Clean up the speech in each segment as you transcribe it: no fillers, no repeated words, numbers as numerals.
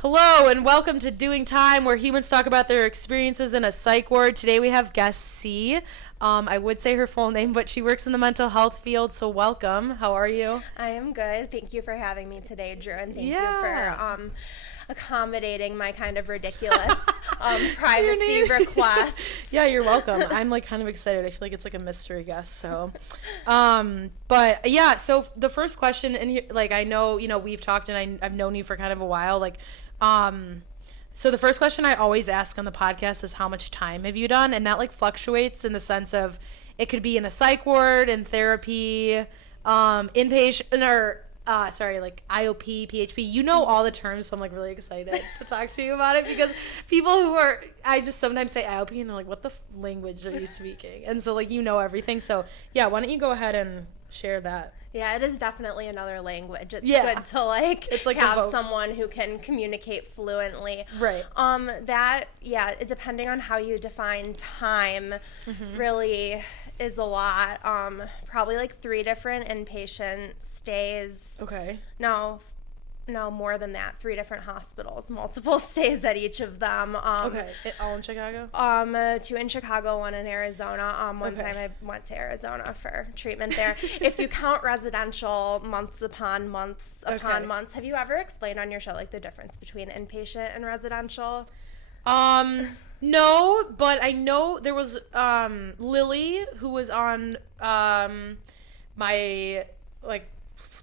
Hello and welcome to Doing Time, where humans talk about their experiences in a psych ward. Today we have guest C. I would say her full name, but she works in the mental health field, so welcome. How are you? I am good. Thank you for having me today, Drew, and thank you for accommodating my kind of ridiculous privacy request. Yeah, you're welcome. I'm kind of excited. I feel like it's like a mystery guest. So, but yeah. So the first question, and I know we've talked, and I've known you for kind of a while. So the first question I always ask on the podcast is how much time have you done, and that fluctuates in the sense of it could be in a psych ward, in therapy, inpatient, or IOP, PHP, all the terms, so I'm really excited to talk to you about it, because people I just sometimes say IOP and they're like, what the language are you speaking? And so everything. So yeah, why don't you go ahead and share that? Yeah, it is definitely another language. It's good to have someone who can communicate fluently. Right. Depending on how you define time, really is a lot. Probably 3 different inpatient stays. Okay. No, more than that. 3 different hospitals, multiple stays at each of them. Okay, all in Chicago? 2 in Chicago, 1 in Arizona. One time I went to Arizona for treatment there. If you count residential, months upon months upon months. Have you ever explained on your show the difference between inpatient and residential? No, but I know there was Lily, who was on my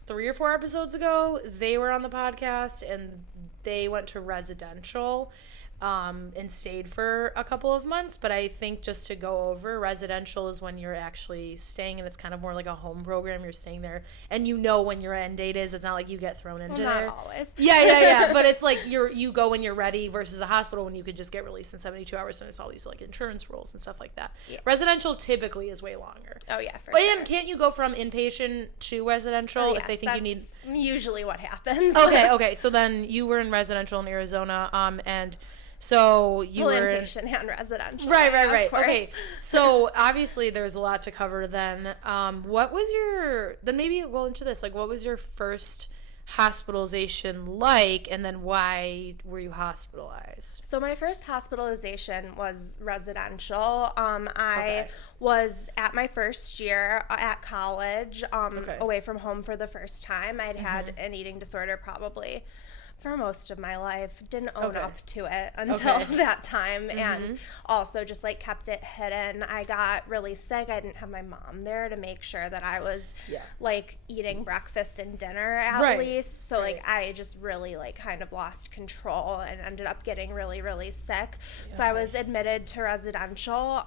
3 or 4 episodes ago. They were on the podcast and they went to residential and stayed for a couple of months. But I think, just to go over, residential is when you're actually staying, and it's kind of more like a home program. You're staying there and when your end date is. It's not like you get thrown into there. Not always. Yeah. But it's you go when you're ready, versus a hospital when you could just get released in 72 hours, and it's all these insurance rules and stuff like that. Yeah. Residential typically is way longer. Oh yeah, for sure. And can't you go from inpatient to residential if they think you need? Usually what happens. Okay. So then you were in residential in Arizona, and so you were inpatient and residential. Right. Okay. So obviously there's a lot to cover then. Then maybe we'll go into this. What was your first hospitalization like, and then why were you hospitalized? So my first hospitalization was residential. I was at my first year at college, away from home for the first time. I'd had an eating disorder probably for most of my life. Didn't own up to it until that time, and also just kept it hidden. I got really sick. I didn't have my mom there to make sure that I was eating breakfast and dinner at least. So I just really kind of lost control and ended up getting really, really sick. So I was admitted to residential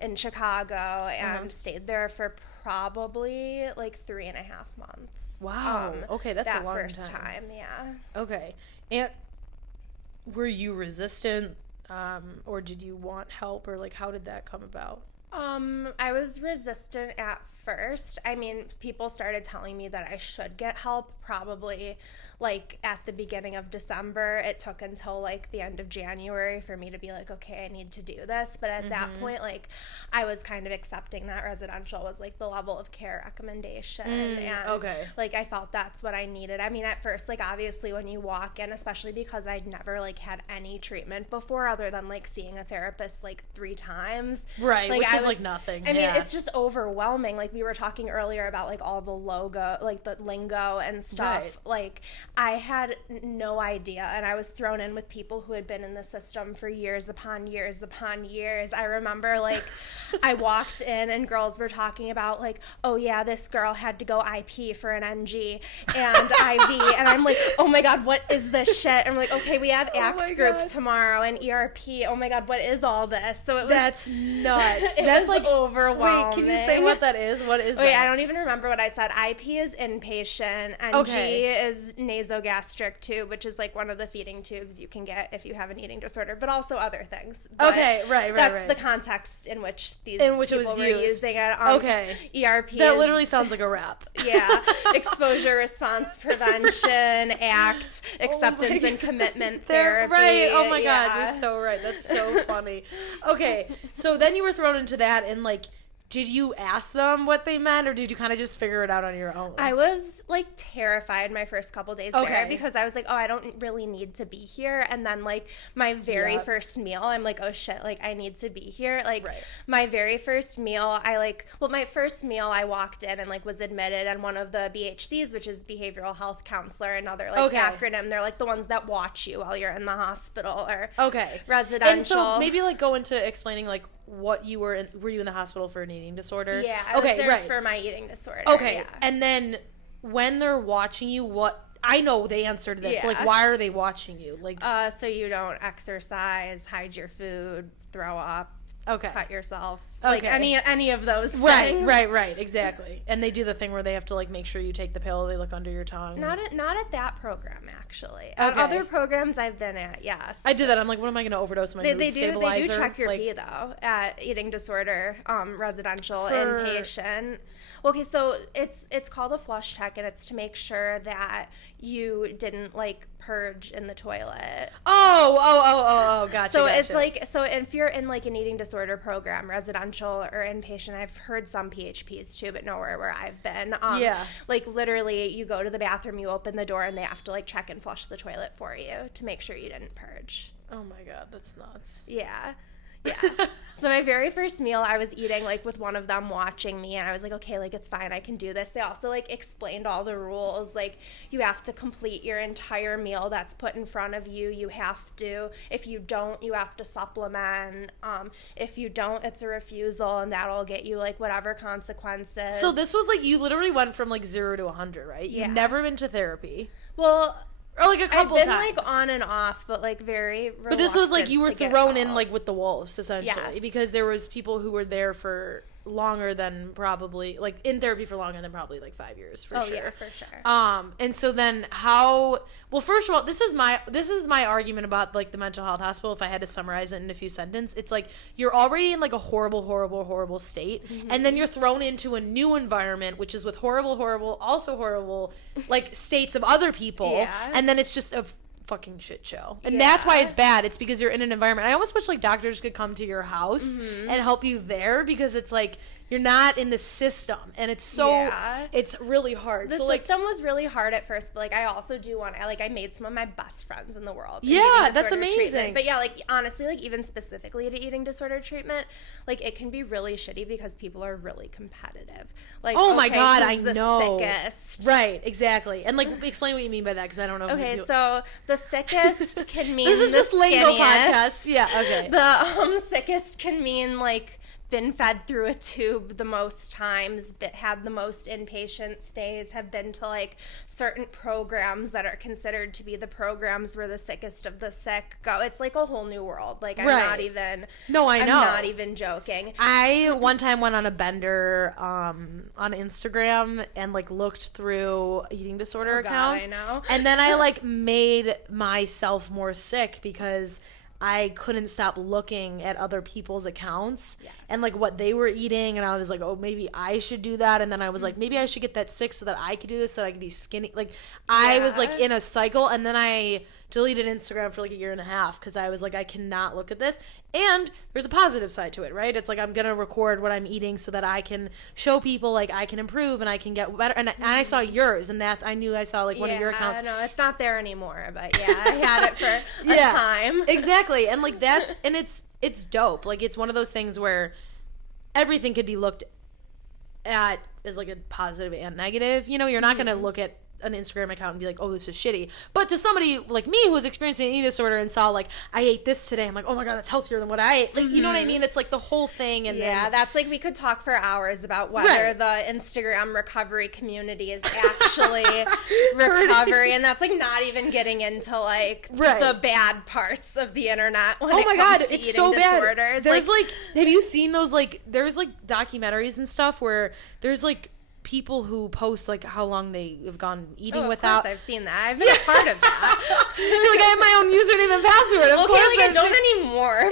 in Chicago and stayed there for probably 3.5 months. Wow. That's that a long first time. Yeah. Okay. And were you resistant, or did you want help, or how did that come about? I was resistant at first. I mean, people started telling me that I should get help probably at the beginning of December. It took until the end of January for me to be okay, I need to do this. But at that point, I was kind of accepting that residential was the level of care recommendation. And I felt that's what I needed. I mean, at first, obviously when you walk in, especially because I'd never had any treatment before other than seeing a therapist 3 times. Right. Which is nothing. I mean, it's just overwhelming. We were talking earlier about all the the lingo and stuff. Right. I had no idea, and I was thrown in with people who had been in the system for years upon years upon years. I remember I walked in and girls were talking about oh yeah, this girl had to go IP for an NG and IV, and I'm oh my god, what is this shit? I'm okay, we have ACT group tomorrow and ERP. Oh my god, what is all this? So it was That's nuts. That's overwhelming. Wait, can you say what that is? What is that? Wait, I don't even remember what I said. IP is inpatient, NG is nasogastric tube, which is one of the feeding tubes you can get if you have an eating disorder, but also other things. But right. That's the context in which people were using it. ERP. That literally sounds like a rap. Yeah. Exposure response prevention, ACT, acceptance and commitment therapy. Right. Oh my god, you're so right. That's so funny. Okay, so then you were thrown into that, and did you ask them what they meant, or did you kind of just figure it out on your own? I was like terrified my first couple days there because I was like, oh, I don't really need to be here. And then like my very first meal, I'm like, oh shit, like I need to be here. Like my very first meal, my first meal I walked in and like was admitted, and one of the BHCs, which is behavioral health counselor, another like acronym, they're like the ones that watch you while you're in the hospital or residential. And so maybe like go into explaining like what you were you in the hospital for an eating disorder? Yeah, I was there for my eating disorder. Okay, and then when they're watching you, I know the answer to this, but like why are they watching you? Like so you don't exercise, hide your food, throw up, cut yourself, like any of those things. Right, exactly. And they do the thing where they have to like make sure you take the pill, they look under your tongue. Not at that program actually. At other programs I've been at, yes. I did that. I'm like, what am I going to overdose my mood stabilizer? They do check your pee though at eating disorder, residential, inpatient. Okay, so it's called a flush check, and it's to make sure that you didn't like purge in the toilet. Gotcha. So it's like, so if you're in like an eating disorder program, residential or inpatient, I've heard some PHPs too, but nowhere where I've been. Like literally, you go to the bathroom, you open the door, and they have to like check and flush the toilet for you to make sure you didn't purge. Oh my god, that's nuts. Yeah. So my very first meal, I was eating like with one of them watching me, and I was like, okay, like it's fine, I can do this. They also like explained all the rules, like you have to complete your entire meal that's put in front of you. You have to. If you don't, you have to supplement. If you don't, it's a refusal, and that'll get you like whatever consequences. So this was like you literally went from like 0 to 100, right? Yeah. You've never been to therapy. Well, or like a couple times. I've been like on and off, but like very reluctant. But this was like you were thrown in like with the wolves essentially, yes. Because there was people who were there for longer than probably like in therapy for longer than probably like 5 years for sure. Oh yeah, for sure. And so then how? Well, first of all, this is my argument about like the mental health hospital. If I had to summarize it in a few sentences, it's like you're already in like a horrible state, and then you're thrown into a new environment, which is with also horrible, like states of other people, and then it's just a fucking shit show. And that's why it's bad. It's because you're in an environment. I almost wish like doctors could come to your house and help you there, because it's like you're not in the system, and it's so it's really hard. The system was really hard at first, but like I also do want I made some of my best friends in the world. Yeah, that's amazing. Treatment. But yeah, like honestly, like even specifically to eating disorder treatment, like it can be really shitty because people are really competitive. Like, oh my god, I the know. Sickest. Right, exactly. And like explain what you mean by that, because I don't know. Okay, so the sickest can mean this is the just lingo skinniest. podcast. Yeah, okay. The sickest can mean like been fed through a tube the most times, had the most inpatient stays, have been to like certain programs that are considered to be the programs where the sickest of the sick go. It's like a whole new world. Like I'm not even. No, I know. I'm not even joking. I one time went on a bender on Instagram and like looked through eating disorder accounts. I know. And then I like made myself more sick because I couldn't stop looking at other people's accounts and like what they were eating, and I was like, oh, maybe I should do that. And then I was like, maybe I should get that sick so that I could do this, so I could be skinny. Like I was like in a cycle, and then I deleted Instagram for like 1.5 years because I was like, I cannot look at this. And there's a positive side to it, right? It's like I'm gonna record what I'm eating so that I can show people like I can improve and I can get better. And I saw yours, and I knew I saw like one of your accounts. No, it's not there anymore, but yeah, I had it for a time. Exactly. And like it's dope. Like it's one of those things where everything could be looked at as like a positive and negative. You know, you're not gonna look at an Instagram account and be like, oh, this is shitty. But to somebody like me who was experiencing an eating disorder and saw like, I ate this today, I'm like, oh my god, that's healthier than what I ate. Like, you know what I mean? It's like the whole thing. And that's like, we could talk for hours about whether the Instagram recovery community is actually recovery, and that's like not even getting into like the bad parts of the internet when it comes to eating so disorders. Bad. There's like, have you seen those like, there's like documentaries and stuff where there's like people who post like how long they have gone eating without. Of course I've seen that. I've been a part of that. You're like, I have my own username and password. Of course, like I don't anymore.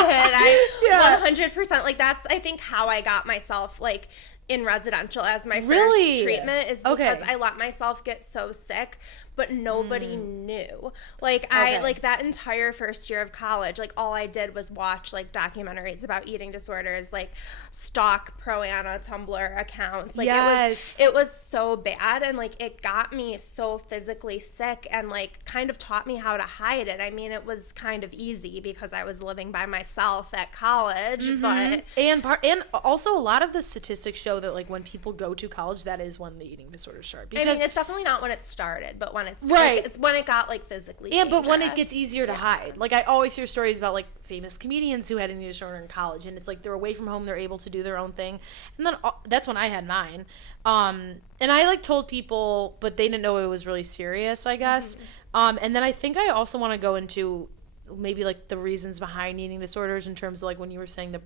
I did. 100%. Like that's I think how I got myself like in residential as my first treatment is because I let myself get so sick but nobody knew. Like, I, like, that entire first year of college, like, all I did was watch, like, documentaries about eating disorders, like, stalk pro-Anna Tumblr accounts. Like, it was so bad, and, like, it got me so physically sick and, like, kind of taught me how to hide it. I mean, it was kind of easy because I was living by myself at college, but... And also, a lot of the statistics show that, like, when people go to college, that is when the eating disorders start. Because, I mean, it's definitely not when it started, but when it's... Right. Like, it's when it got, like, physically dangerous. But when it gets easier to hide. Like, I always hear stories about, like, famous comedians who had an eating disorder in college, and it's like they're away from home, they're able to do their own thing. And then that's when I had mine. And I, like, told people, but they didn't know it was really serious, I guess. And then I think I also want to go into maybe, like, the reasons behind eating disorders in terms of, like, when you were saying the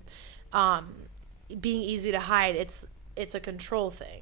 being easy to hide, it's a control thing.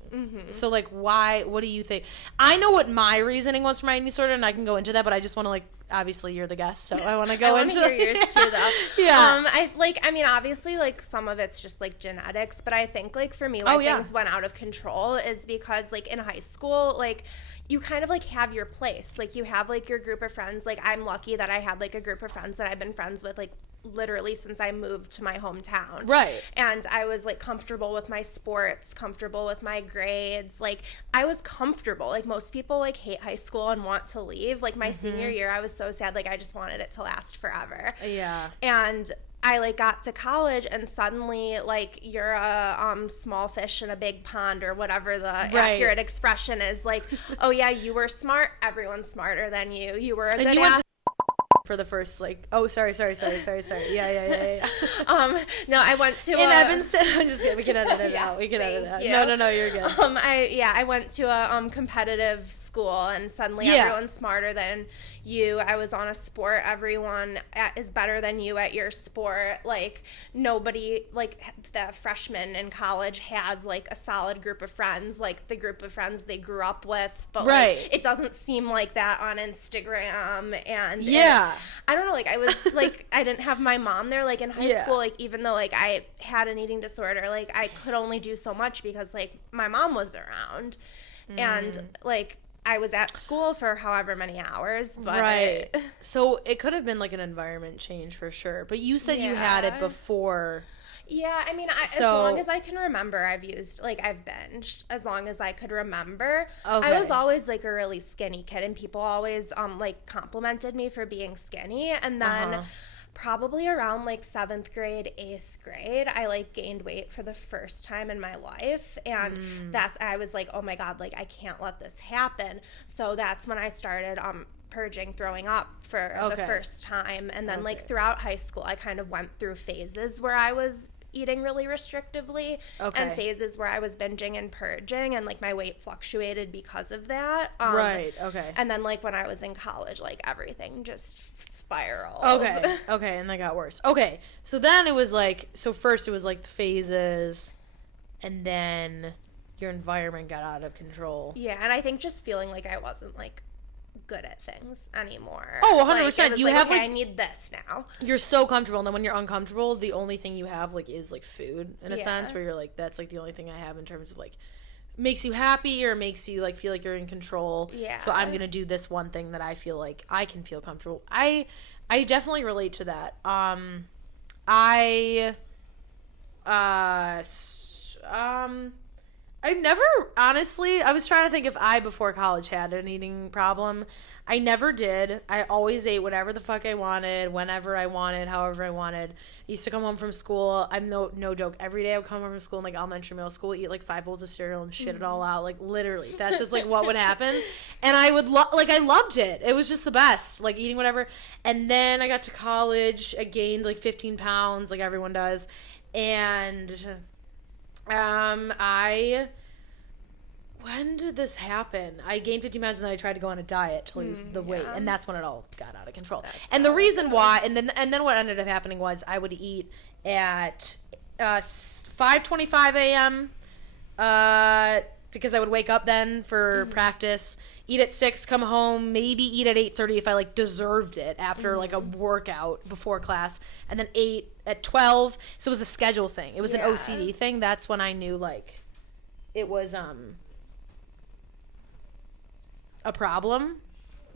So, like, why, what do you think? I know what my reasoning was for my eating disorder, and I can go into that, but I just want to, like, obviously you're the guest, so I want to go into hear yours too, though. I mean, obviously, like, some of it's just, like, genetics, but I think, like, for me, why things went out of control is because, like, in high school, like, you kind of, like, have your place. Like, you have, like, your group of friends. Like, I'm lucky that I had, like, a group of friends that I've been friends with, like, literally since I moved to my hometown. Right. And I was, like, comfortable with my sports, comfortable with my grades. Like, I was comfortable. Like, most people, like, hate high school and want to leave. Like, my senior year, I was so sad. Like, I just wanted it to last forever. Yeah. And I, like, got to college, and suddenly, like, you're a small fish in a big pond, or whatever the accurate expression is. Like, oh, yeah, you were smart. Everyone's smarter than you. You were a good athlete. For the first, like, sorry. Yeah. No, I went to in Evanston. I'm just kidding. We can edit it out. We can edit that. No, you're good. I went to a competitive school, and suddenly everyone's smarter than you. I was on a sport. Everyone is better than you at your sport. Like, nobody, like, the freshman in college has, like, a solid group of friends, like the group of friends they grew up with, but like, it doesn't seem like that on Instagram. And I don't know, like, I was like, I didn't have my mom there, like, in high school, like, even though, like, I had an eating disorder, like, I could only do so much because, like, my mom was around, and, like, I was at school for however many hours, but... So it could have been, like, an environment change for sure, but you said you had it before... Yeah, I mean, as long as I can remember, I've binged as long as I could remember. I was always, like, a really skinny kid, and people always, like, complimented me for being skinny, and then probably around, like, 7th grade, 8th grade, I, like, gained weight for the first time in my life, and I was like, oh my God, like, I can't let this happen. So that's when I started, purging, throwing up for the first time, and then, like, throughout high school, I kind of went through phases where I was eating really restrictively and phases where I was binging and purging, and, like, my weight fluctuated because of that. And then, like, when I was in college, like, everything just spiraled. And that got worse. So then it was like, first it was like the phases, and then your environment got out of control. Yeah, and I think just feeling like I wasn't, like, good at things anymore. 100%. Like, you have, like, I need this now. You're so comfortable, and then when you're uncomfortable, the only thing you have, like, is, like, food in a sense, where you're like, that's, like, the only thing I have in terms of, like, makes you happy or makes you, like, feel like you're in control. So I'm gonna do this one thing that I feel like I can feel comfortable. I definitely relate to that. I never, honestly, I was trying to think if I, before college, had an eating problem. I never did. I always ate whatever the fuck I wanted, whenever I wanted, however I wanted. I used to come home from school. I'm no joke. Every day I would come home from school in, like, elementary, middle school, eat, like, 5 bowls of cereal and shit it all out. Like, literally. That's just, like, what would happen. And I would, I loved it. It was just the best, like, eating whatever. And then I got to college. I gained, like, 15 pounds, like everyone does. And... when did this happen? I gained 15 pounds, and then I tried to go on a diet to lose the weight, and that's when it all got out of control. And the reason why, and then what ended up happening was I would eat at 5:25 a.m. Because I would wake up then for practice, eat at 6, come home, maybe eat at 8:30 if I, like, deserved it after like a workout before class, and then 8 at 12. So it was a schedule thing. It was an OCD thing. That's when I knew, like, it was a problem.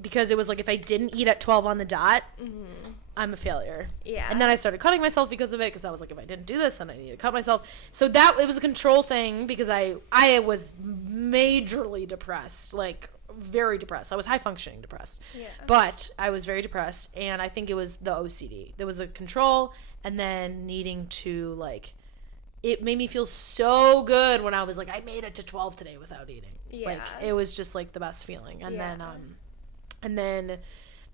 because it was like if I didn't eat at 12 on the dot, I'm a failure. Yeah. And then I started cutting myself because of it, because I was like, if I didn't do this, then I need to cut myself. So that, it was a control thing, because I was majorly depressed, like very depressed. I was high functioning depressed. Yeah. But I was very depressed, and I think it was the OCD. There was a control, and then needing to, like, it made me feel so good when I was like, I made it to 12 today without eating. Yeah. Like, it was just like the best feeling. And then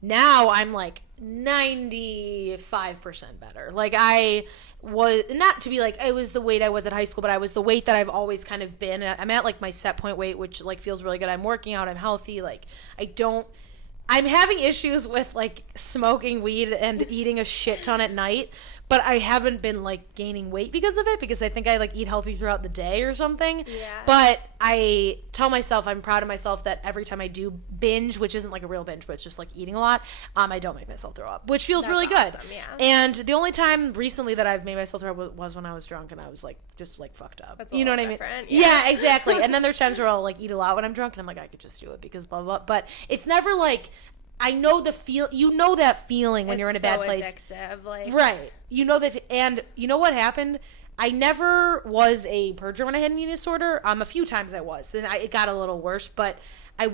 now I'm like 95% better. Like, I was, not to be like, it was the weight I was at high school, but I was the weight that I've always kind of been. I'm at like my set point weight, which like feels really good. I'm working out, I'm healthy. Like, I'm having issues with like smoking weed and eating a shit ton at night, but I haven't been like gaining weight because of it, because I think I like eat healthy throughout the day or something. Yeah. But I tell myself, I'm proud of myself that every time I do binge, which isn't like a real binge, but it's just like eating a lot, I don't make myself throw up, which feels really good. Yeah. And the only time recently that I've made myself throw up was when I was drunk and I was like, just like fucked up. That's you know what I mean? Yeah, exactly. And then there's times where I'll like eat a lot when I'm drunk and I'm like, I could just do it because blah, blah, blah. But it's never like, I know the you know that feeling when you're in a bad place. It's so addictive, like. Right. You know that, and you know what happened? I never was a purger when I had an eating disorder. A few times I was. Then it got a little worse, but I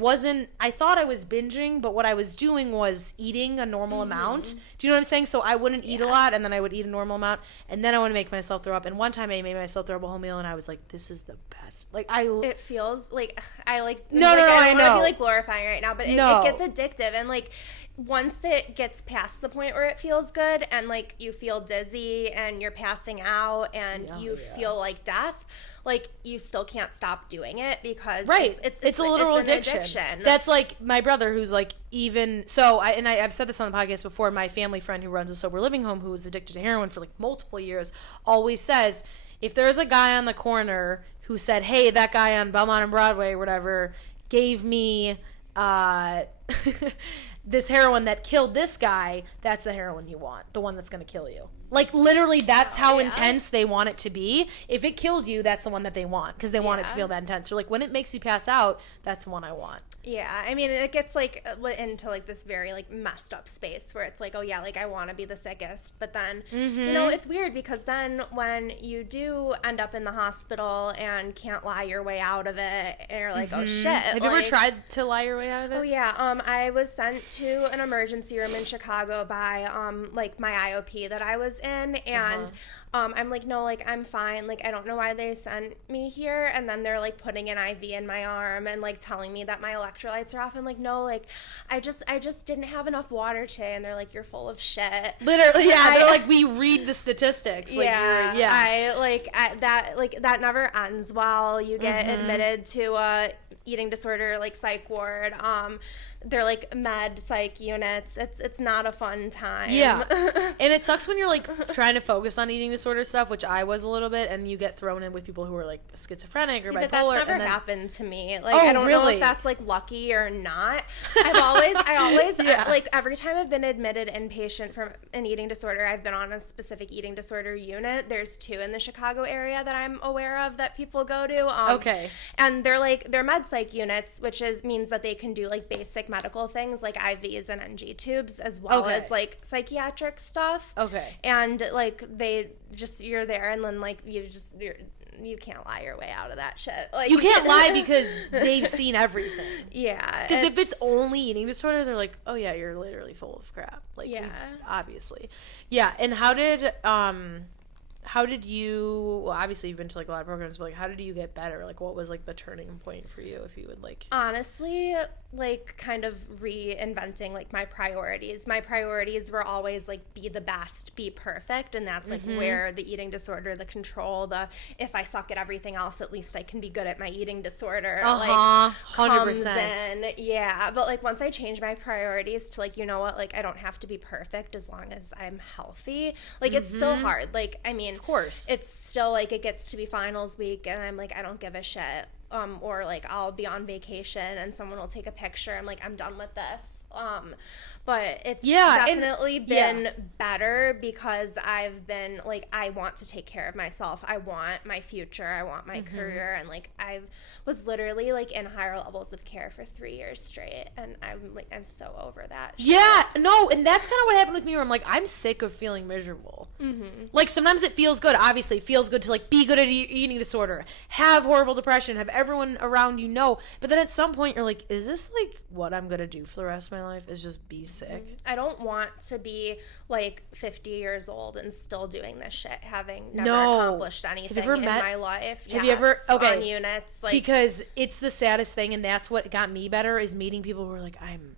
thought I was binging, but what I was doing was eating a normal amount. Do you know what I'm saying? So I wouldn't eat a lot, and then I would eat a normal amount, and then I would make myself throw up. And one time I made myself throw up a whole meal, and I was like, this is the best. Like, it feels like, I like, no, like, no, I don't want to be like glorifying right now, but it gets addictive, and like, once it gets past the point where it feels good and like you feel dizzy and you're passing out and you feel like death, like you still can't stop doing it because it's a literal addiction. That's like my brother, who's like, even so, I've said this on the podcast before, my family friend who runs a sober living home who was addicted to heroin for like multiple years always says, if there's a guy on the corner who said, hey, that guy on Belmont and Broadway or whatever gave me this heroin that killed this guy, that's the heroin you want, the one that's going to kill you. Like, literally, that's how intense they want it to be. If it killed you, that's the one that they want, because they want it to feel that intense. So, like, when it makes you pass out, that's the one I want. Yeah, I mean, it gets, like, into, like, this very, like, messed up space where it's like, oh, yeah, like, I want to be the sickest. But then, you know, it's weird because then when you do end up in the hospital and can't lie your way out of it, and you're like, oh, shit. Have you ever tried to lie your way out of it? Oh, yeah. I was sent to an emergency room in Chicago by, like, my IOP that I was in, and I'm like, no, like, I'm fine, like, I don't know why they sent me here, and then they're like putting an IV in my arm and like telling me that my electrolytes are off. I'm like, no, like, I just didn't have enough water today, and they're like, you're full of shit. Literally, yeah. They're like, we read the statistics. Like, that never ends well. You get admitted to a eating disorder like psych ward. They're like med psych units. It's not a fun time. Yeah. And it sucks when you're like trying to focus on eating disorder stuff, which I was a little bit, and you get thrown in with people who are like schizophrenic or bipolar. That's never happened to me. Like, I don't know if that's like lucky or not. I always like every time I've been admitted inpatient from an eating disorder, I've been on a specific eating disorder unit. There's 2 in the Chicago area that I'm aware of that people go to. Okay. And they're med psych units, which means that they can do like basic medical things like IVs and NG tubes, as well as like psychiatric stuff. Okay. And like you're there, and then like you can't lie your way out of that shit. Like, you can't lie because they've seen everything. Yeah. Because if it's only eating disorder, they're like, oh yeah, you're literally full of crap. Like, obviously. Yeah. And how did you, well, obviously you've been to like a lot of programs, but like, how did you get better? Like, what was like the turning point for you, if you would like? Honestly, like kind of reinventing like my priorities. My priorities were always like be the best, be perfect, and that's like where the eating disorder, the control, the if I suck at everything else, at least I can be good at my eating disorder. Like 100%. Comes in. Yeah, but like once I changed my priorities to like, you know what, like I don't have to be perfect as long as I'm healthy. Like it's still hard. Like, I mean, of course. It's still, like, it gets to be finals week, and I'm like, I don't give a shit. Or, like, I'll be on vacation, and someone will take a picture. I'm like, I'm done with this. But it's definitely been better because I've been, like, I want to take care of myself. I want my future. I want my career. And, like, I was literally, like, in higher levels of care for 3 years straight. And I'm so over that shit. Yeah, no, and that's kind of what happened with me where I'm like, I'm sick of feeling miserable. Like, sometimes it feels good. Obviously, it feels good to, like, be good at eating disorder, have horrible depression, have everyone around you know. But then at some point, you're like, is this, like, what I'm going to do for the rest of my life? Is just be sick. I don't want to be, like, 50 years old and still doing this shit, having never accomplished anything in my life. Have you ever, okay, on units, like, because it's the saddest thing, and that's what got me better, is meeting people who are like, I'm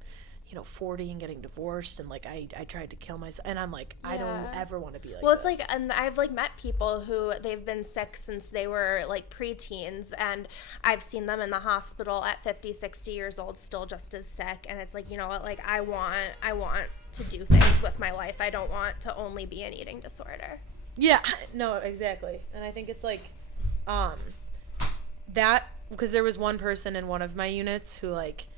40 and getting divorced, and, like, I tried to kill myself, and I'm like, I don't ever want to be like well, it's this. like, and I've, like, met people who they've been sick since they were, like, preteens, and I've seen them in the hospital at 50, 60 years old, still just as sick, and it's like, you know what, like, I want to do things with my life. I don't want to only be an eating disorder. Yeah, no, exactly. And I think it's like, that, because there was one person in one of my units who, like,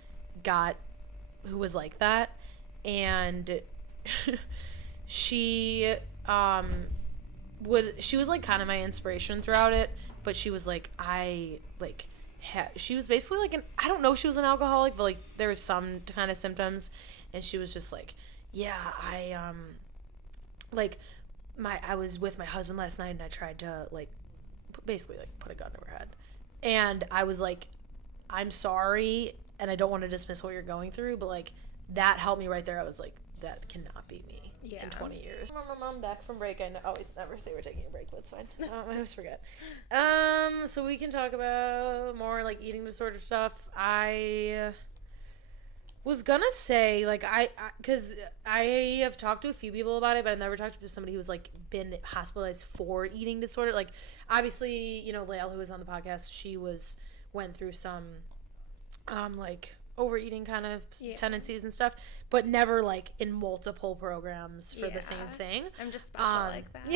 who was like that, and she was, like, kind of my inspiration throughout it, but she was like, she was basically like I don't know if she was an alcoholic, but, like, there was some kind of symptoms, and she was just like, yeah, I was with my husband last night, and I tried to, like, basically, like, put a gun to her head, and I was like, I'm sorry, and I don't want to dismiss what you're going through, but, like, that helped me right there. I was like, that cannot be me in 20 years. Mom, back from break. I always never say we're taking a break, but it's fine. I always forget. So we can talk about more, like, eating disorder stuff. I was gonna say, like, because I have talked to a few people about it, but I've never talked to somebody who's, like, been hospitalized for eating disorder. Like, obviously, Lael, who was on the podcast, she went through some like, overeating kind of tendencies and stuff, but never, like, in multiple programs for the same thing. I'm just special like that.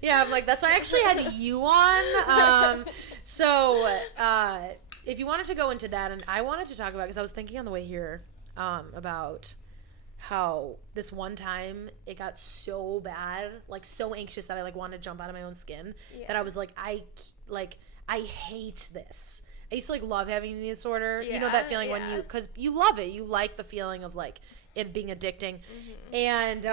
Yeah, I'm like, that's why I actually had you on. So if you wanted to go into that, and I wanted to talk about, because I was thinking on the way here about how this one time it got so bad, like, so anxious that I, like, wanted to jump out of my own skin, that I was like, I hate this. I used to, like, love having an eating disorder. You know that feeling when because you love it. You like the feeling of, like, it being addicting. And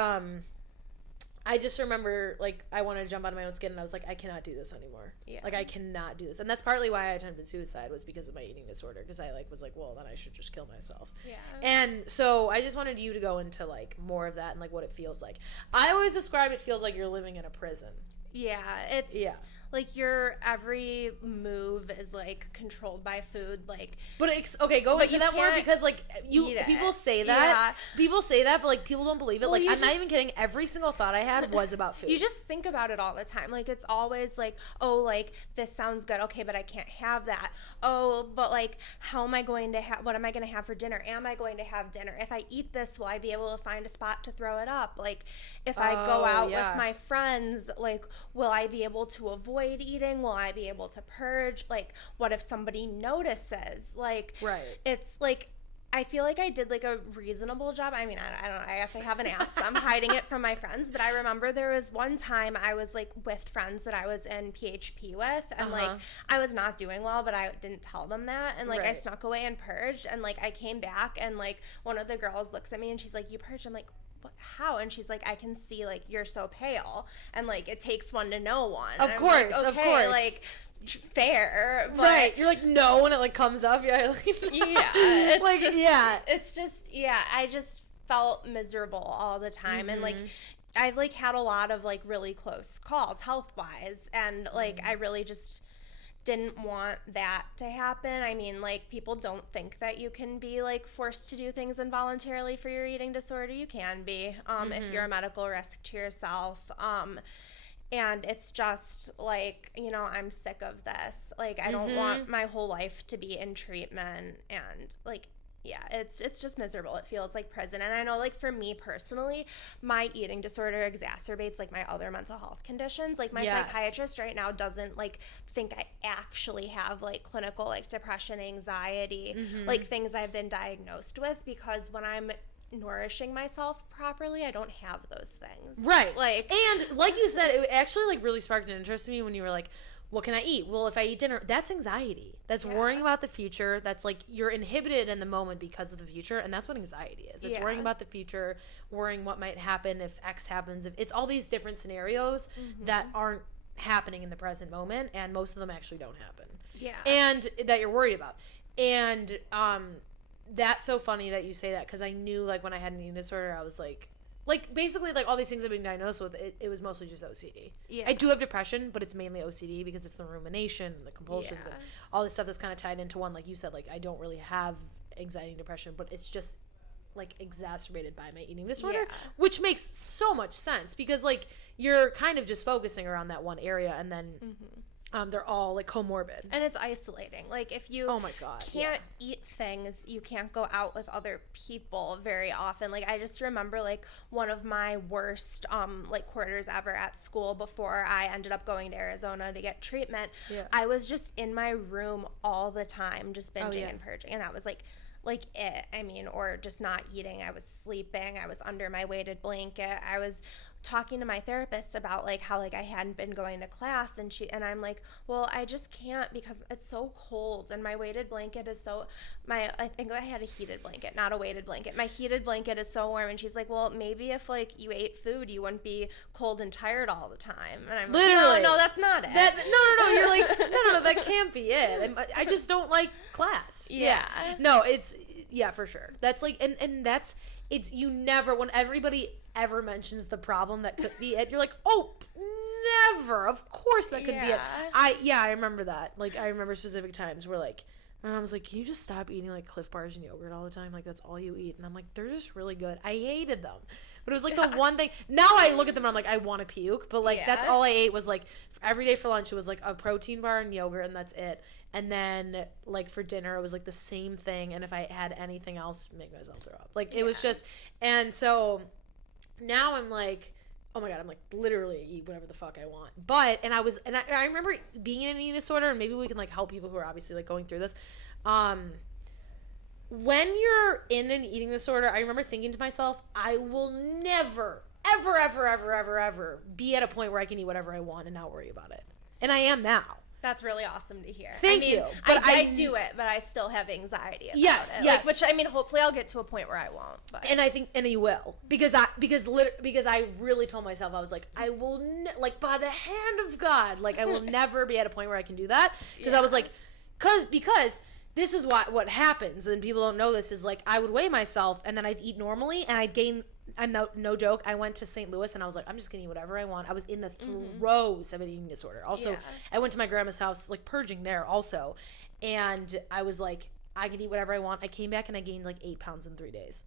I just remember, like, I wanted to jump out of my own skin, and I was like, I cannot do this anymore. Like, I cannot do this. And that's partly why I attempted suicide, was because of my eating disorder, because I, like, was like, well, then I should just kill myself. And so I just wanted you to go into, like, more of that and, like, what it feels like. I always describe it feels like you're living in a prison. It's like your every move is, like, controlled by food, like. But okay, go into that more, because, like, people say that, but, like, people don't believe it. Well, like, I'm not even kidding. Every single thought I had was about food. You just think about it all the time. Like, it's always like, oh, like, this sounds good. Okay, but I can't have that. Oh, but, like, how am I going to have? What am I going to have for dinner? Am I going to have dinner? If I eat this, will I be able to find a spot to throw it up? Like, if I go out with my friends, like, will I be able to avoid eating? Will I be able to purge? Like, what if somebody notices? Like, it's like, I feel like I did, like, a reasonable job. I mean, I don't know. I guess I haven't asked them, hiding it from my friends. But I remember there was one time I was, like, with friends that I was in PHP with. And, like, I was not doing well, but I didn't tell them that. And, like, I snuck away and purged. And, like, I came back, and, like, one of the girls looks at me, and she's like, you purged? I'm like, how? And she's like, I can see, like, you're so pale, and, like, it takes one to know one. Of course, like, okay, of course. Like, fair, but you're like, no, when it, like, comes up, like, it's like, just, I just felt miserable all the time, and, like, I've, like, had a lot of, like, really close calls health wise, and, like, I really just didn't want that to happen. I mean, like, people don't think that you can be, like, forced to do things involuntarily for your eating disorder. You can be, if you're a medical risk to yourself. And it's just, like, I'm sick of this. Like, I don't want my whole life to be in treatment and, like, Yeah, it's just miserable. It feels like prison. And I know, like, for me personally, my eating disorder exacerbates, like, my other mental health conditions. Like, my psychiatrist right now doesn't, like, think I actually have, like, clinical, like, depression, anxiety, like, things I've been diagnosed with, because when I'm nourishing myself properly, I don't have those things. Right. Like, and like you said, it actually, like, really sparked an interest in me when you were like, what can I eat? Well, if I eat dinner, that's anxiety. That's worrying about the future. That's like you're inhibited in the moment because of the future, and that's what anxiety is. It's worrying about the future, worrying what might happen if X happens. If it's all these different scienarios that aren't happening in the present moment, and most of them actually don't happen. Yeah. And that you're worried about. And that's so funny that you say that, because I knew, like, when I had an eating disorder, I was like basically, like, all these things I've been diagnosed with, it was mostly just OCD. Yeah. I do have depression, but it's mainly OCD because it's the rumination and the compulsions and all this stuff that's kind of tied into one. Like you said, like, I don't really have anxiety and depression, but it's just, like, exacerbated by my eating disorder, which makes so much sense because, like, you're kind of just focusing around that one area, and then they're all, like, comorbid. And it's isolating. Like, if you can't eat things, you can't go out with other people very often. Like, I just remember, like, one of my worst, like, quarters ever at school before I ended up going to Arizona to get treatment. Yeah. I was just in my room all the time, just binging and purging. And that was, like it. I mean, or just not eating. I was sleeping. I was under my weighted blanket. I was talking to my therapist about, like, how, like, I hadn't been going to class, and I'm like, well, I just can't because it's so cold, and my weighted blanket is so I think I had a heated blanket, not a weighted blanket. My heated blanket is so warm. And she's like, well, maybe if, like, you ate food, you wouldn't be cold and tired all the time. And I'm literally like, no, that's not it. No, you're like, no, that can't be it. I just don't like class. No, it's for sure. That's like, and that's, it's, you never, when everybody ever mentions the problem that could be it, you're like, oh, never, of course that could be it. I remember that. Like, I remember specific times where, like, my mom's like, can you just stop eating, like, Cliff Bars and yogurt all the time? Like, that's all you eat. And I'm like, they're just really good. I hated them. But it was, like, the one thing. Now I look at them and I'm like, I want to puke. But, like, that's all I ate was, like, every day for lunch it was, like, a protein bar and yogurt, and that's it. And then, like, for dinner it was, like, the same thing. And if I had anything else, make myself throw up. Like, it was just, and so now I'm like, oh my God, I'm like, literally eat whatever the fuck I want. But, and I remember being in an eating disorder, and maybe we can, like, help people who are obviously, like, going through this. When you're in an eating disorder, I remember thinking to myself, I will never, ever, ever, ever, ever, ever be at a point where I can eat whatever I want and not worry about it. And I am now. That's really awesome to hear. Thank you. But I do it, but I still have anxiety about it. Yes. Like, which, I mean, hopefully I'll get to a point where I won't. But. And I think, and you will, because I really told myself, I was like, I will, like, by the hand of God, like, I will never be at a point where I can do that. Because I was like, because this is what happens, and people don't know this, is, like, I would weigh myself, and then I'd eat normally, and I'd gain. I'm no joke. I went to St. Louis and I was like, I'm just gonna eat whatever I want. I was in the throes of an eating disorder. Also, I went to my grandma's house, like, purging there also, and I was like, I can eat whatever I want. I came back and I gained, like, 8 pounds in 3 days.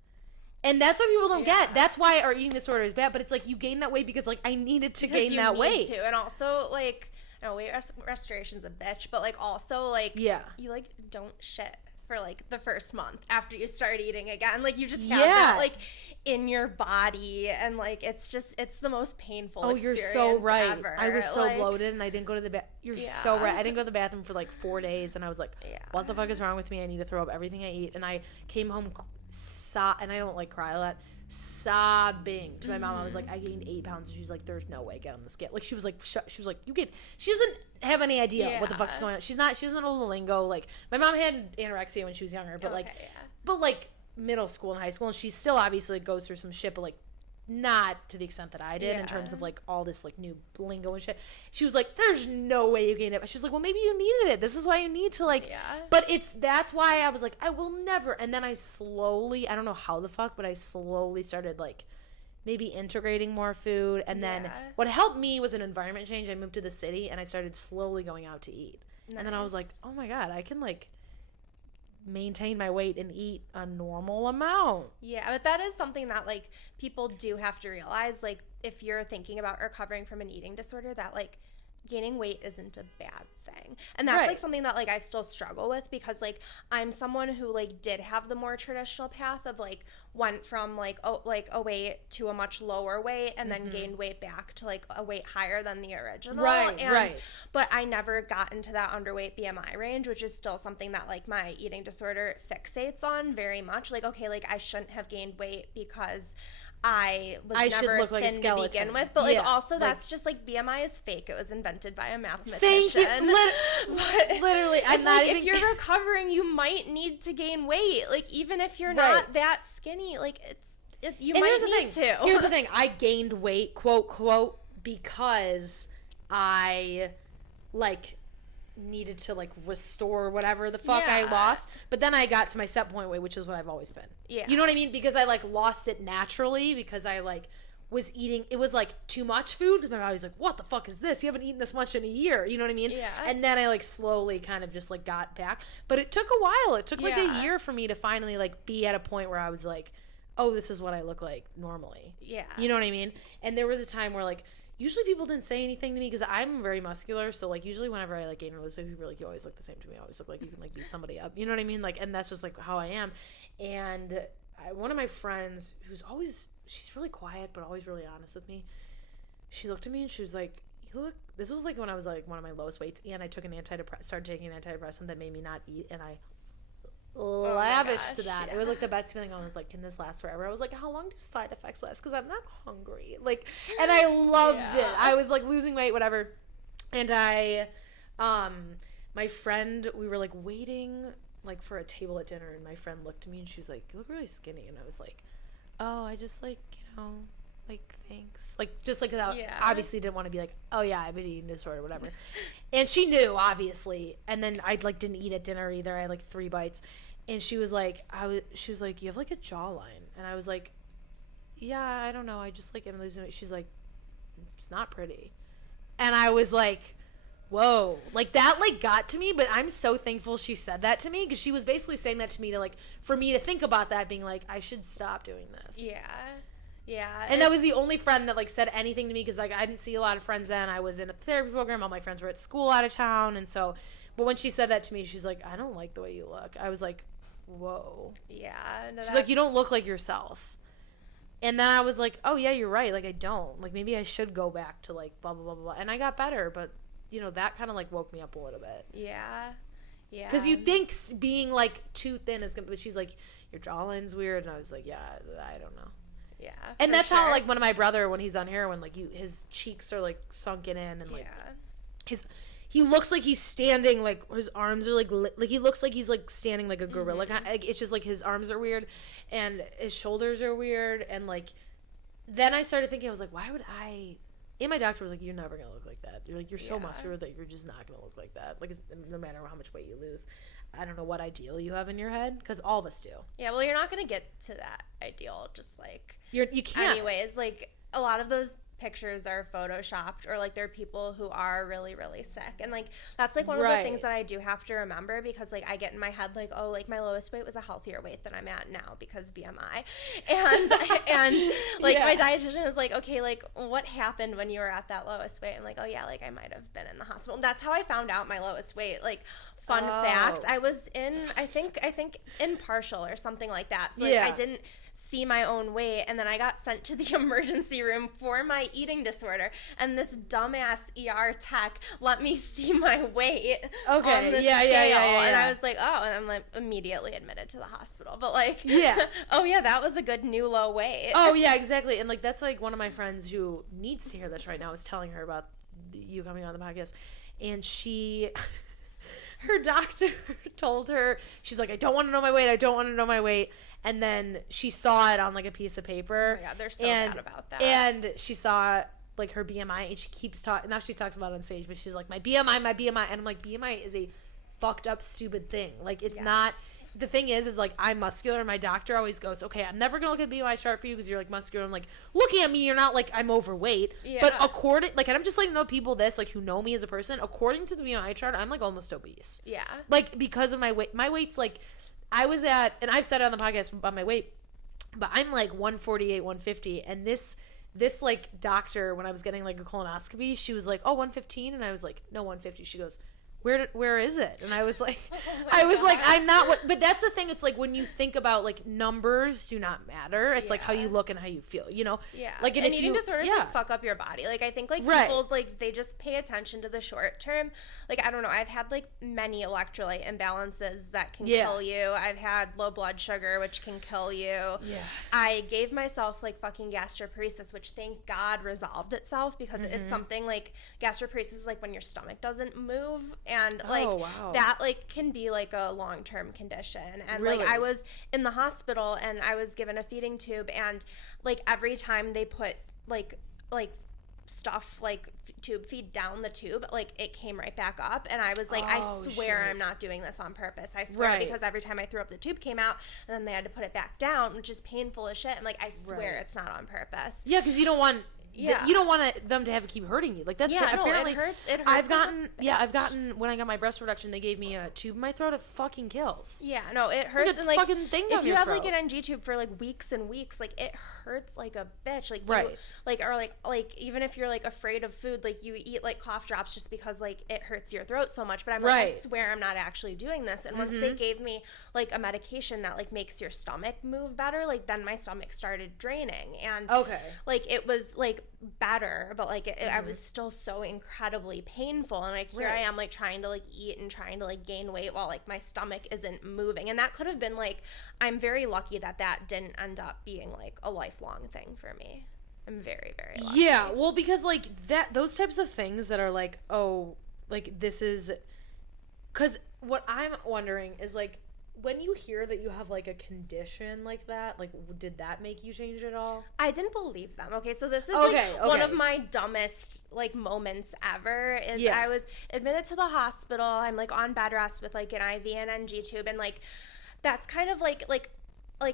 And that's what people don't get. That's why our eating disorder is bad. But it's like, you gain that weight because, like, I needed to gain that weight. And also, like, no, weight restoration's a bitch, but, like, also, like, you, like, don't shit for, like, the first month after you start eating again. Like, you just have that, like, in your body, and, like, it's the most painful experience you're so right. ever. I was so bloated, and I didn't go to the bathroom. You're so right. I didn't go to the bathroom for, like, 4 days, and I was like, what the fuck is wrong with me? I need to throw up everything I eat. And I came home and I don't, like, cry a lot, sobbing to my mom. I was like, I gained 8 pounds, and she's like, there's no way, get on the scale. Like, she was like, you get, she doesn't have any idea what the fuck's going on. She doesn't know the lingo. Like, my mom had anorexia when she was younger, but but, like, middle school and high school, and she still obviously goes through some shit, but, like, not to the extent that I did in terms of, like, all this, like, new lingo and shit. She was like, there's no way you gained it. She's like, well, maybe you needed it. This is why you need to, like, but that's why I was like, I will never. And then I slowly, I don't know how the fuck, but I slowly started, like, maybe integrating more food. And then what helped me was an environment change. I moved to the city, and I started slowly going out to eat. Nice. And then I was like, oh my God, I can, like, maintain my weight and eat a normal amount. Yeah, but that is something that, like, people do have to realize, like, if you're thinking about recovering from an eating disorder, that, like, gaining weight isn't a bad thing. And that's like something that like I still struggle with, because like I'm someone who like did have the more traditional path of like went from like a weight to a much lower weight and then gained weight back to like a weight higher than the original. But I never got into that underweight BMI range, which is still something that like my eating disorder fixates on very much. Like, okay, like I shouldn't have gained weight because I was never look like thin to begin with, but like also that's just like BMI is fake. It was invented by a mathematician. Thank you. Literally, I'm not even. If you're recovering, you might need to gain weight. Like even if you're not that skinny, like you might need to. Here's the thing: I gained weight, quote, because I like needed to like restore whatever the fuck I lost, but then I got to my set point weight, which is what I've always been. You know what I mean? Because I like lost it naturally, because I like was eating, it was like too much food, because my body's like, what the fuck is this? You haven't eaten this much in a year. You know what I mean? And then I like slowly kind of just like got back, but it took a while. It took like a year for me to finally like be at a point where I was like, oh, this is what I look like normally. You know what I mean? And there was a time where like usually people didn't say anything to me, because I'm very muscular, so like usually whenever I like gain or lose weight, people are like, you always look the same to me. I always look like you can like beat somebody up. You know what I mean? Like, and that's just like how I am. And one of my friends who's always, she's really quiet but always really honest with me, she looked at me and she was like, you look, this was like when I was like one of my lowest weights, and I took an started taking an antidepressant that made me not eat, and I lavished that. It was like the best feeling. I was like, can this last forever? I was like, how long do side effects last? Because I'm not hungry. Like, and I loved it. I was like losing weight, whatever. And my friend, we were like waiting like for a table at dinner, and my friend looked at me and she was like, you look really skinny. And I was like, oh, I just like, like, thanks. Like, just like that. Obviously didn't want to be like, oh yeah, I have an eating disorder, whatever. And she knew, obviously. And then I like didn't eat at dinner either. I had like 3 bites. And she was like, she was like, you have like a jawline. And I was like, yeah, I don't know. I just like am losing weight. She's like, it's not pretty. And I was like, whoa, like that like got to me. But I'm so thankful she said that to me, because she was basically saying that to me to like, for me to think about that, being like, I should stop doing this. And that was the only friend that like said anything to me, because like I didn't see a lot of friends then. I was in a therapy program. All my friends were at school out of town. And so, but when she said that to me, she's like, I don't like the way you look. I was like, whoa. She's like, you don't look like yourself. And then I was like, oh yeah, you're right. Like I don't. Like maybe I should go back to like blah, blah, blah, blah. And I got better, but that kind of like woke me up a little bit. Because you think being like too thin is gonna, but she's like, your jawline's weird. And I was like, yeah, I don't know. And that's how like one of my brother, when he's on heroin, like his cheeks are like sunken in, and like he looks like he's standing, like his arms are like he looks like he's like standing like a gorilla. Like it's just like his arms are weird and his shoulders are weird. And like then I started thinking, I was like, why would I? And my doctor was like, you're never gonna look like that. You're like, you're so muscular that you're just not gonna look like that. Like no matter how much weight you lose. I don't know what ideal you have in your head, because all of us do. Yeah, well, you're not gonna get to that ideal just like you can't. Anyways, like a lot of those pictures are photoshopped, or like there are people who are really, really sick, and like that's like one of the things that I do have to remember, because like I get in my head like, oh, like my lowest weight was a healthier weight than I'm at now because BMI, and like my dietitian was like, okay, like what happened when you were at that lowest weight? I'm like, oh yeah, like I might have been in the hospital. And that's how I found out my lowest weight. Like fun fact, I was in I think in partial or something like that, so like I didn't see my own weight, and then I got sent to the emergency room for my eating disorder, and this dumbass ER tech let me see my weight on the scale, and I was like, oh, and I'm like immediately admitted to the hospital, but like oh yeah, that was a good new low weight. Oh yeah, exactly. And like that's like one of my friends who needs to hear this right now is telling her about you coming on the podcast, and her doctor told her, she's like, I don't want to know my weight. And then she saw it on like a piece of paper. Oh my God, they're so bad about that. And she saw like her BMI, and she keeps talking. Now she talks about it on stage, but she's like, my BMI. And I'm like, BMI is a fucked up, stupid thing. Like it's not. The thing is like I'm muscular, and my doctor always goes, okay, I'm never gonna look at BMI chart for you because you're like muscular. I'm like, looking at me, you're not like I'm overweight. But according, like, and I'm just letting know people this, like, who know me as a person, according to the BMI chart, I'm like almost obese. Like because of my weight. My weight's like, I was at, and I've said it on the podcast about my weight, but I'm like 148, 150, and this this like doctor, when I was getting like a colonoscopy, she was like, oh, 115. And I was like, no, 150. She goes, where is it? And I was like, I'm not, but that's the thing. It's like, when you think about like numbers do not matter. It's like how you look and how you feel, you know? Yeah. Like, and eating disorders like fuck up your body. Like, I think like people like, they just pay attention to the short term. Like, I don't know. I've had like many electrolyte imbalances that can kill you. I've had low blood sugar, which can kill you. Yeah. I gave myself like fucking gastroparesis, which thank God resolved itself, because it's something like gastroparesis is like when your stomach doesn't move. And like that like can be like a long-term condition. And like I was in the hospital and I was given a feeding tube, and like every time they put like stuff like tube feed down the tube, like it came right back up, and I was like, I swear I'm not doing this on purpose. I swear, because every time I threw up, the tube came out, and then they had to put it back down, which is painful as shit. I'm like, I swear it's not on purpose. Yeah, because you don't want you don't want them to have to keep hurting you. Like, that's apparently it hurts. I've gotten when I got my breast reduction, they gave me a tube in my throat. It fucking kills. Yeah, no, it hurts. It's like a fucking thing if you have throat. Like an NG tube for like weeks and weeks, like it hurts like a bitch. Like like even if you're like afraid of food, like you eat like cough drops just because like it hurts your throat so much. But I'm like, I swear I'm not actually doing this. And once they gave me like a medication that like makes your stomach move better, like then my stomach started draining, and like it was like better, but like I was still so incredibly painful, and like here I am like trying to like eat and trying to like gain weight while like my stomach isn't moving. And that could have been like, I'm very lucky that didn't end up being like a lifelong thing for me. I'm very, very lucky. Yeah, well, because like those types of things that are like, oh, like this is, because what I'm wondering is like, when you hear that you have like a condition like that, like did that make you change at all? I didn't believe them. Okay, so this is one of my dumbest like moments ever. I was admitted to the hospital. I'm like on bed rest with like an IV and NG tube, and like that's kind of like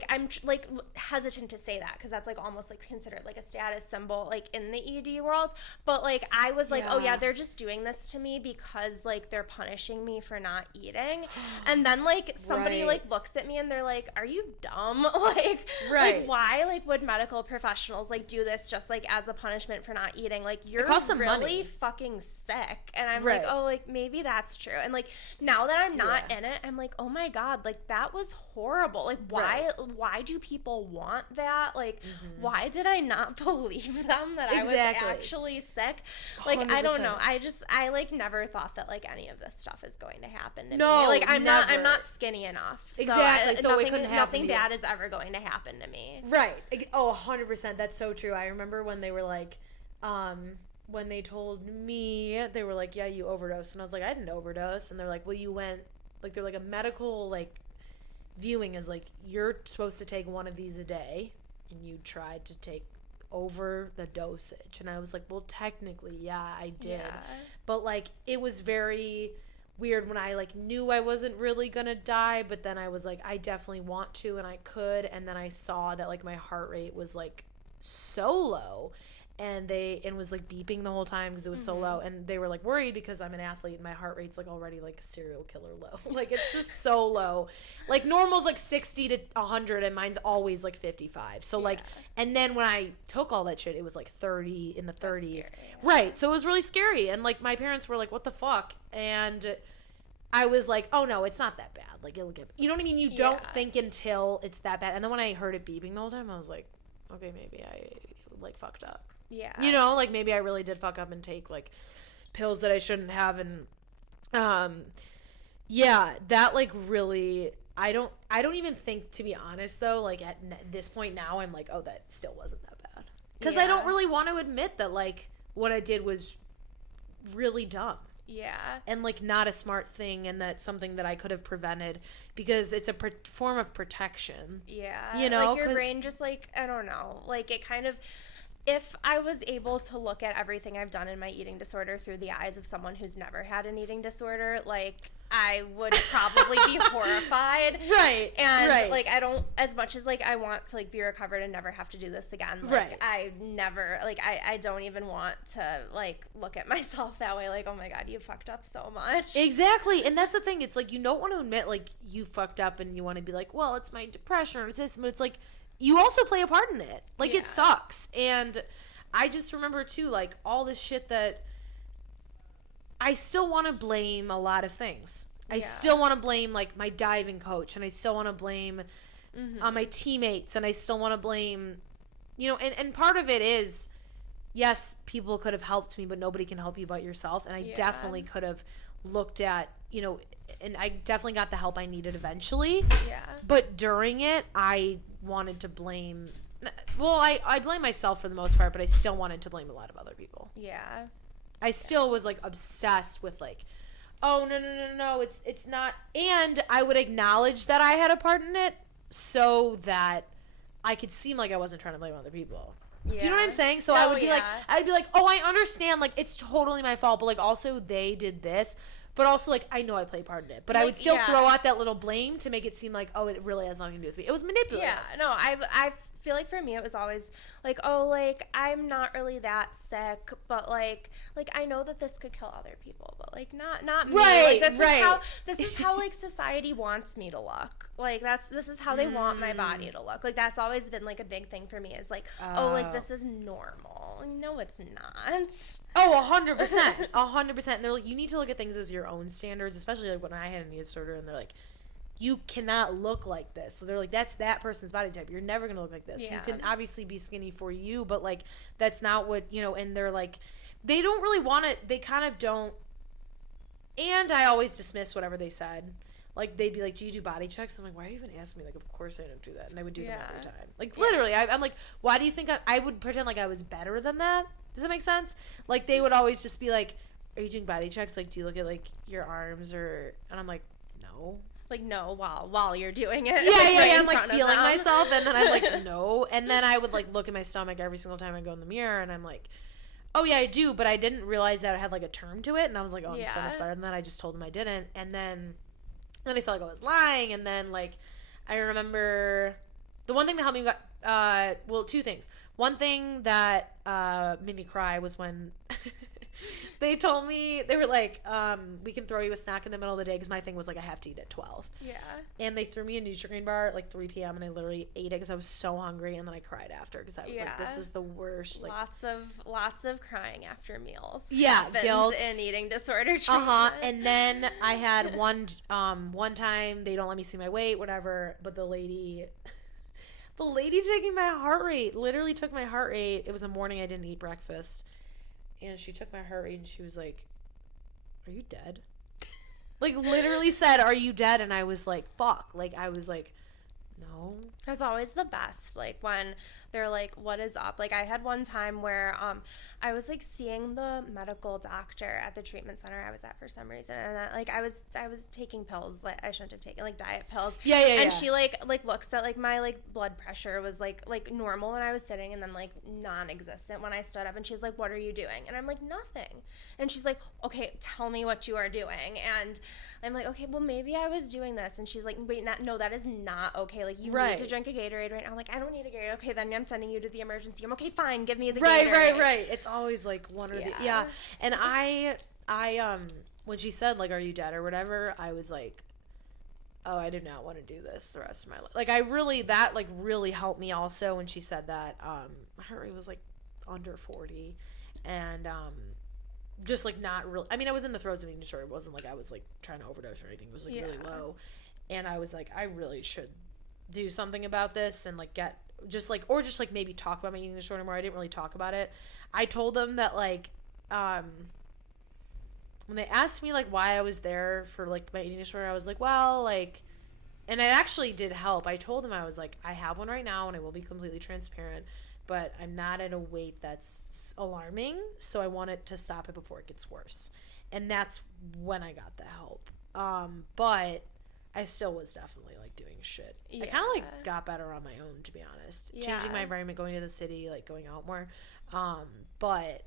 I'm like hesitant to say that because that's like almost like considered like a status symbol like in the ED world. But like I was like, oh yeah, they're just doing this to me because like they're punishing me for not eating. And then like somebody like looks at me and they're like, are you dumb? like why like would medical professionals like do this just like as a punishment for not eating? Like you're really money. Fucking sick. And I'm like, oh, like maybe that's true. And like now that I'm not in it, I'm like, oh my God, like that was horrible. Like why do people want that? Like why did I not believe them that I was actually sick? Like 100%. I don't know. I like never thought that like any of this stuff is going to happen to me. Like I'm not skinny enough. So nothing bad is ever going to happen to me. Right. Oh, 100%. That's so true. I remember when they were like when they told me, they were like, yeah, you overdosed. And I was like, I didn't overdose. And they're like, well, you went, like, they're like a medical like viewing is like, you're supposed to take one of these a day, and you tried to take over the dosage. And I was like, well, technically, yeah, I did. But like it was very weird when I like knew I wasn't really gonna die, but then I was like, I definitely want to, and I could. And then I saw that like my heart rate was like so low, and was like beeping the whole time because it was so low, and they were like worried because I'm an athlete and my heart rate's like already like a serial killer low. Like it's just so low. Like normal's like 60 to 100 and mine's always like 55. So like, and then when I took all that shit, it was like 30 in the 30s. Right. So it was really scary, and like my parents were like, what the fuck? And I was like, oh no, it's not that bad. Like it'll get, you know what I mean? You don't think until it's that bad. And then when I heard it beeping the whole time, I was like, okay, maybe I like fucked up. Yeah. You know, like maybe I really did fuck up and take like pills that I shouldn't have. And that like really, I don't even think, to be honest though, like at this point now I'm like, oh, that still wasn't that bad. Because I don't really want to admit that like what I did was really dumb. Yeah. And like not a smart thing, and that's something that I could have prevented because it's a form of protection. Yeah. You know? Like your brain just like, I don't know, like it kind of, if I was able to look at everything I've done in my eating disorder through the eyes of someone who's never had an eating disorder, like I would probably be horrified. Right. And like I don't, as much as like I want to like be recovered and never have to do this again, like I never, like I don't even want to like look at myself that way, like, oh my God, you fucked up so much. Exactly. And that's the thing, it's like you don't want to admit like you fucked up, and you want to be like, well, it's my depression or it's this, but it's like you also play a part in it. Like it sucks. And I just remember too, like all this shit that I still want to blame a lot of things. I still want to blame like my diving coach, and I still want to blame my teammates, and I still want to blame, you know, and part of it is, yes, people could have helped me, but nobody can help you but yourself. And I definitely could have looked at, you know, and I definitely got the help I needed eventually. Yeah. But during it, I wanted to blame, well, I blame myself for the most part, but I still wanted to blame a lot of other people. Yeah. I still was like obsessed with like, oh, no, it's not. And I would acknowledge that I had a part in it so that I could seem like I wasn't trying to blame other people. Yeah. Do you know what I'm saying? So I would be like, oh, I understand, like, it's totally my fault, but like also they did this, but also like I know I played part in it, but like, I would still throw out that little blame to make it seem like, oh, it really has nothing to do with me. It was manipulative. Yeah, no, I feel like for me it was always like, oh, like I'm not really that sick, but like I know that this could kill other people, but like not me. Right, like, this is how like society wants me to look. Like this is how they want my body to look. Like that's always been like a big thing for me is like, oh, like this is normal. No, it's not. Oh, 100%, 100%. And they're like, you need to look at things as your own standards, especially like when I had an eating disorder, and they're like, you cannot look like this. So they're like, that's that person's body type. You're never going to look like this. Yeah. You can obviously be skinny for you, but like, that's not what, you know, and they're like, they don't really want it. They kind of don't. And I always dismiss whatever they said. Like, they'd be like, do you do body checks? I'm like, why are you even asking me? Like, of course I don't do that. And I would do them every time. Like, literally, I'm like, why do you think I would pretend like I was better than that? Does that make sense? Like, they would always just be like, are you doing body checks? Like, do you look at, like, your arms or... And I'm like, no. Like, no, while you're doing it. Yeah. I'm like feeling myself, and then I'm like, no. And then I would like look at my stomach every single time I go in the mirror, and I'm like, oh yeah, I do, but I didn't realize that it had like a term to it, and I was like, oh, I'm so much better than that. I just told him I didn't, and then I felt like I was lying, and then like I remember the one thing that helped me well, two things. One thing that made me cry was when they told me, they were like, we can throw you a snack in the middle of the day, because my thing was like I have to eat at 12. Yeah. And they threw me a Nutri-Grain bar at like 3 p.m. and I literally ate it because I was so hungry, and then I cried after because I was like, this is the worst. Like, lots of crying after meals. Yeah, guilt and eating disorder treatment. And then I had one time, they don't let me see my weight, whatever, but the lady taking my heart rate literally took my heart rate. It was a morning I didn't eat breakfast. And she took my heart rate and she was like, are you dead? Like, literally said, are you dead? And I was like, fuck. Like, I was like, no. That's always the best. Like, when they're like, what is up? Like, I had one time where I was like seeing the medical doctor at the treatment center I was at for some reason, and like I was taking pills like I shouldn't have taken, like diet pills. Yeah. And she like looks at like my like blood pressure was like normal when I was sitting, and then like non-existent when I stood up, and she's like, what are you doing? And I'm like, nothing. And she's like, okay, tell me what you are doing. And I'm like, okay, well maybe I was doing this. And she's like, wait, no, that is not okay. Like, you need to drink a Gatorade right now. I'm like, I don't need a Gatorade. Okay, then I'm sending you to the emergency room. Okay, fine, give me the Gatorade. Right. It's always like one or the And I when she said like, are you dead or whatever, I was like, oh, I do not want to do this the rest of my life. Like, that like really helped me also when she said that. My heart rate was like under 40, and just like not real. I mean, I was in the throes of eating disorder. It wasn't like I was like trying to overdose or anything. It was like really low, and I was like, I really should do something about this and like just maybe talk about my eating disorder more. I didn't really talk about it. I told them that like when they asked me like why I was there for like my eating disorder, I was like, well, like, and it actually did help. I told them, I was like, I have one right now, and I will be completely transparent, but I'm not at a weight that's alarming, so I want it to stop it before it gets worse. And that's when I got the help. But I still was definitely like doing shit. I kind of like got better on my own, to be honest. Changing my environment, going to the city, like going out more. But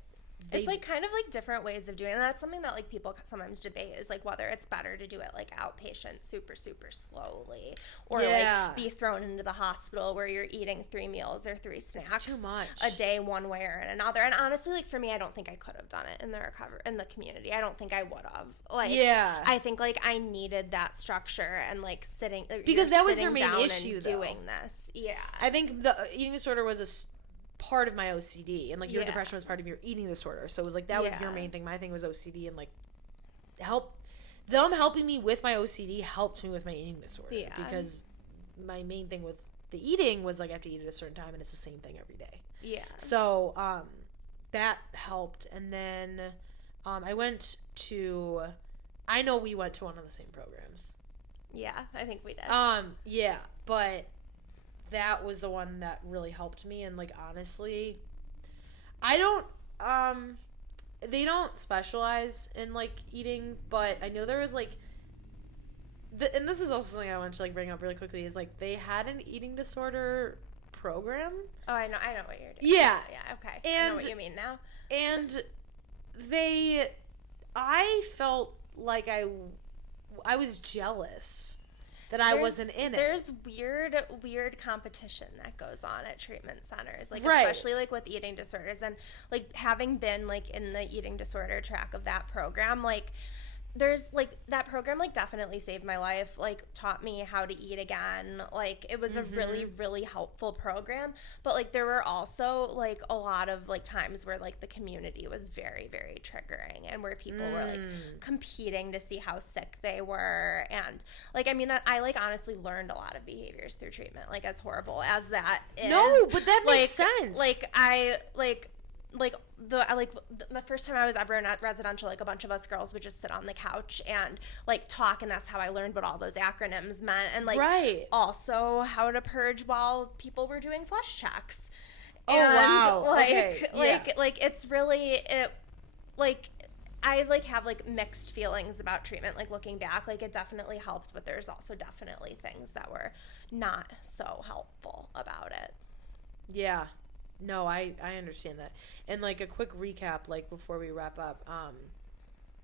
it's like kind of like different ways of doing it. And that's something that like people sometimes debate, is like whether it's better to do it like outpatient super slowly, or like be thrown into the hospital where you're eating 3 meals or 3 snacks too much a day one way or another. And honestly, like for me, I don't think I could have done it in the community. I don't think I would have. Like, I think like I needed that structure and like sitting, because that was your main issue though. Doing this. Yeah. I think the eating disorder was part of my OCD, and like your depression was part of your eating disorder. So it was like that was your main thing. My thing was OCD, and like them helping me with my OCD helped me with my eating disorder. Yeah. Because my main thing with the eating was like I have to eat at a certain time, and it's the same thing every day. Yeah. So that helped, and then I know we went to one of the same programs. Yeah, I think we did. Yeah, but that was the one that really helped me, and like honestly, I don't they don't specialize in like eating, but I know there was like and this is also something I want to like bring up really quickly, is like they had an eating disorder program. Oh, I know what you're doing. Yeah. Yeah, okay. And I know what you mean now. And I felt like I was jealous that I wasn't in it. There's weird competition that goes on at treatment centers, like especially like with eating disorders, and like having been like in the eating disorder track of that program, like there's like that program like definitely saved my life, like taught me how to eat again. Like it was a really, really helpful program, but like there were also like a lot of like times where like the community was very, very triggering, and where people were like competing to see how sick they were. And like I mean that I like honestly learned a lot of behaviors through treatment, like as horrible as that is. No, but that makes sense. The first time I was ever in a residential, like a bunch of us girls would just sit on the couch and like talk, and that's how I learned what all those acronyms meant, and like also how to purge while people were doing flush checks. Oh, wow. Like it's really like I like have like mixed feelings about treatment. Like looking back, like it definitely helped, but there's also definitely things that were not so helpful about it. Yeah. No, I understand that. And like a quick recap, like before we wrap up,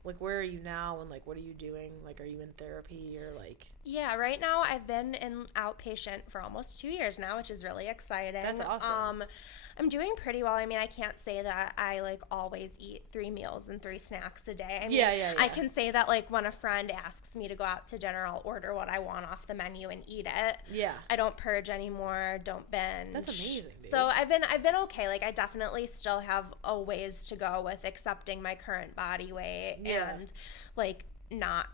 like where are you now, and like what are you doing? Like are you in therapy, or like? Yeah, right now I've been in outpatient for almost 2 years now, which is really exciting. That's awesome. I'm doing pretty well. I mean, I can't say that I like always eat 3 meals and 3 snacks a day. I mean, yeah. I can say that like when a friend asks me to go out to dinner, I'll order what I want off the menu and eat it. Yeah. I don't purge anymore, don't binge. That's amazing, dude. So I've been okay. Like I definitely still have a ways to go with accepting my current body weight and like not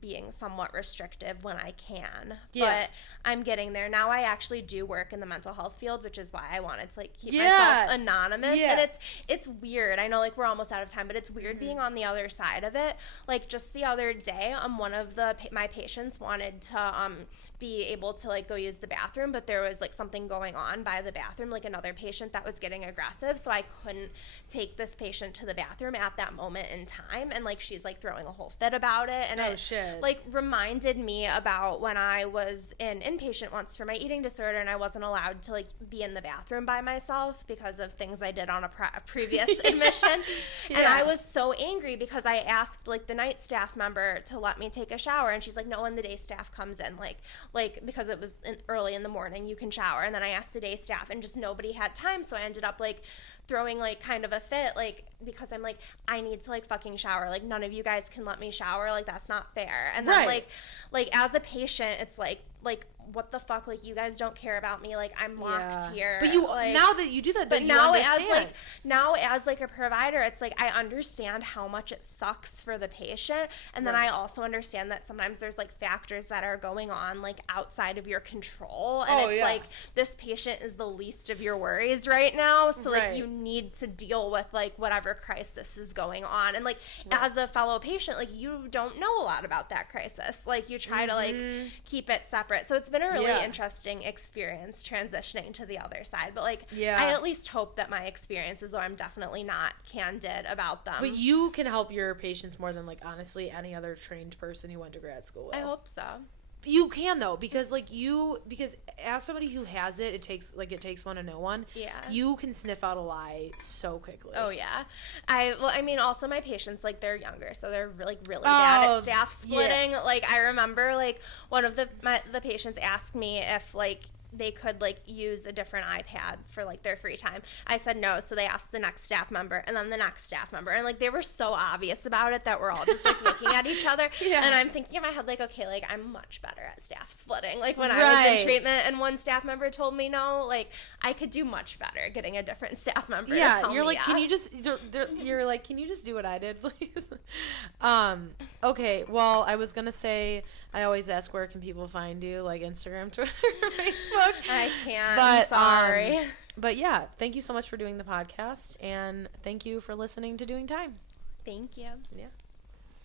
being somewhat restrictive when I can. But I'm getting there. Now I actually do work in the mental health field, which is why I wanted to like keep myself anonymous. And it's weird. I know like we're almost out of time, but it's weird being on the other side of it. Like just the other day, one of my patients wanted to be able to like go use the bathroom, but there was like something going on by the bathroom, like another patient that was getting aggressive, so I couldn't take this patient to the bathroom at that moment in time, and like she's like throwing a whole fit about it, and like reminded me about when I was in inpatient once for my eating disorder, and I wasn't allowed to like be in the bathroom by myself because of things I did on a previous admission. And I was so angry because I asked like the night staff member to let me take a shower, and she's like, no, when the day staff comes in, like because it was early in the morning, you can shower. And then I asked the day staff, and just nobody had time, so I ended up like throwing like kind of a fit, like because I'm like, I need to like fucking shower, like none of you guys can let me shower, like that's not fair. And then like as a patient, it's like what the fuck, like you guys don't care about me, like I'm locked here. But you like, now that you do that, then but you now understand. as like a provider, it's like I understand how much it sucks for the patient, and then I also understand that sometimes there's like factors that are going on like outside of your control, and it's like this patient is the least of your worries right now, so like you need to deal with like whatever crisis is going on, and like as a fellow patient, like you don't know a lot about that crisis, like you try to like keep it separate. So it's been a really interesting experience transitioning to the other side, but like I at least hope that my experiences, though I'm definitely not candid about them, but you can help your patients more than like honestly any other trained person who went to grad school will. I hope so. You can though, because as somebody who has it, it takes one to know one. Yeah. You can sniff out a lie so quickly. Oh yeah. I mean also my patients, like they're younger, so they're really bad at staff splitting. Like I remember like one of the patients asked me if like they could like use a different iPad for like their free time. I said no, so they asked the next staff member and then the next staff member, and like they were so obvious about it that we're all just like looking at each other. Yeah. And I'm thinking in my head like, okay, like I'm much better at staff splitting. Like when I was in treatment and one staff member told me no, like I could do much better getting a different staff member. Yeah, to tell you're me like, yes. can you just? You're like, can you just do what I did, please? Okay. Well, I was gonna say, I always ask where can people find you, like Instagram, Twitter, Facebook. I can't. But sorry. But yeah, thank you so much for doing the podcast, and thank you for listening to Doing Time. Thank you. Yeah.